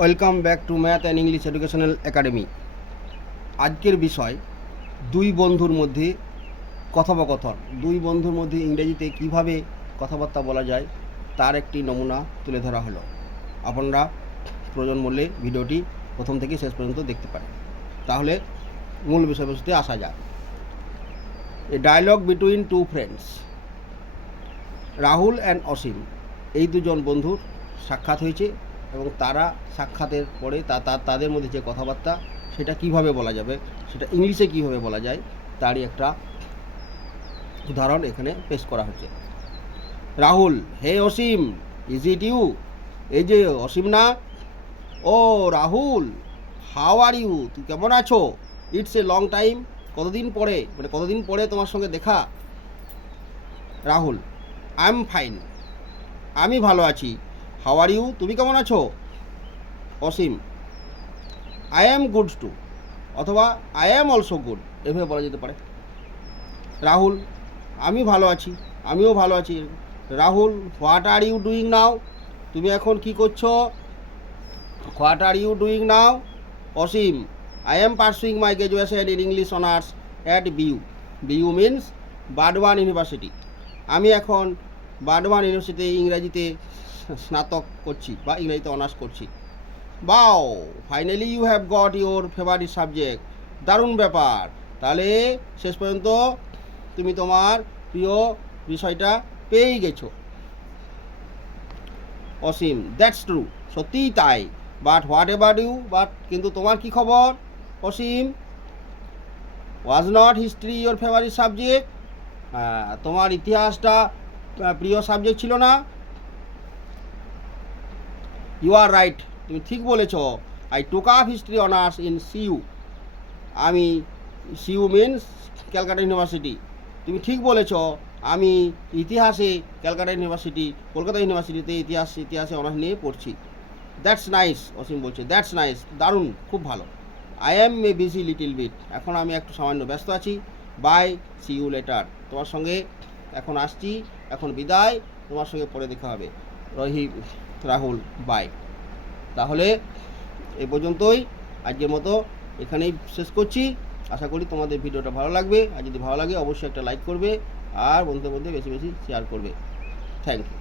Welcome back to math and English educational academy. আজকের বিষয় দুই বন্ধুর মধ্যে কথোপকথন। দুই বন্ধুর মধ্যে ইংরেজিতে কিভাবে কথাবার্তা বলা যায় তার একটি নমুনা তুলে ধরা হলো। আপনারা প্রয়োজন বললে ভিডিওটি প্রথম থেকে শেষ পর্যন্ত দেখতে পারেন। তাহলে মূল বিষয়বস্তুতে আসা যায়। A dialogue between two friends. Rahul and Asim, এই দুজন বন্ধুর সাক্ষাৎ হয়েছে এবং তারা সাক্ষাতের পরে তাদের মধ্যে যে কথাবার্তা সেটা কিভাবে বলা যাবে, সেটা ইংলিশে কিভাবে বলা যায় তারই একটা উদাহরণ এখানে পেশ করা হচ্ছে। রাহুল, হে অসীম, ইজ ইট ইউ? এই যে অসীম না? ও রাহুল, হাউ আর ইউ? তুই কেমন আছো? ইটস এ লং টাইম, কতদিন পরে তোমার সঙ্গে দেখা। রাহুল, আই এম ফাইন, আমি ভালো আছি। How are you? তুমি কেমন আছো? Asim, I am good too, অথবা আই অ্যাম অলসো গুড, এভাবে বলা যেতে পারে। রাহুল, আমি ভালো আছি, আমিও ভালো আছি। Rahul, what are you doing now? তুমি এখন কি করছো? What are you doing now? Asim, I am pursuing my graduation in English honours at BU. BU means Burdwan University. আমি এখন বার্ডওয়ান ইউনিভার্সিটিতে ইংরাজিতে স্নাতক করছি বা ইংরাজিতে অনার্স করছি। Wow, finally you have got your favourite subject. দারুণ ব্যাপার, তাহলে শেষ পর্যন্ত তুমি তোমার প্রিয় বিষয়টা পেয়েই গেছো। অসীম, দ্যাটস ট্রু, সত্যিই তাই। But whatever you? But কিন্তু তোমার কি খবর? Asim, was not history your favourite subject? তোমার ইতিহাসটা প্রিয় সাবজেক্ট ছিল না? ইউ আর রাইট, তুমি ঠিক বলেছ। I took up history honours in CU. আমি, সিইউ মিনস ক্যালকাটা ইউনিভার্সিটি। তুমি ঠিক বলেছ, আমি ইতিহাসে কলকাতা ইউনিভার্সিটিতে ইতিহাসে অনার্স নিয়ে পড়ছি। দ্যাটস নাইস, অসীম বলছে, দ্যাটস নাইস, দারুণ, খুব ভালো। I am a busy little bit, এখন আমি একটু সামান্য ব্যস্ত আছি। বাই, সি ইউ লেটার, তোমার সঙ্গে এখন আসছি, এখন বিদায়, তোমার সঙ্গে পরে দেখা হবে। রাহুল, বাই। তাহলে এই পর্যন্তই, আজকের মতো এখানেই শেষ করছি। আশা করি তোমাদের ভিডিওটা ভালো লাগবে, আর যদি ভালো লাগে অবশ্যই একটা লাইক করবে আর বন্ধুদের মধ্যে বেশি বেশি শেয়ার করবে। Thank you.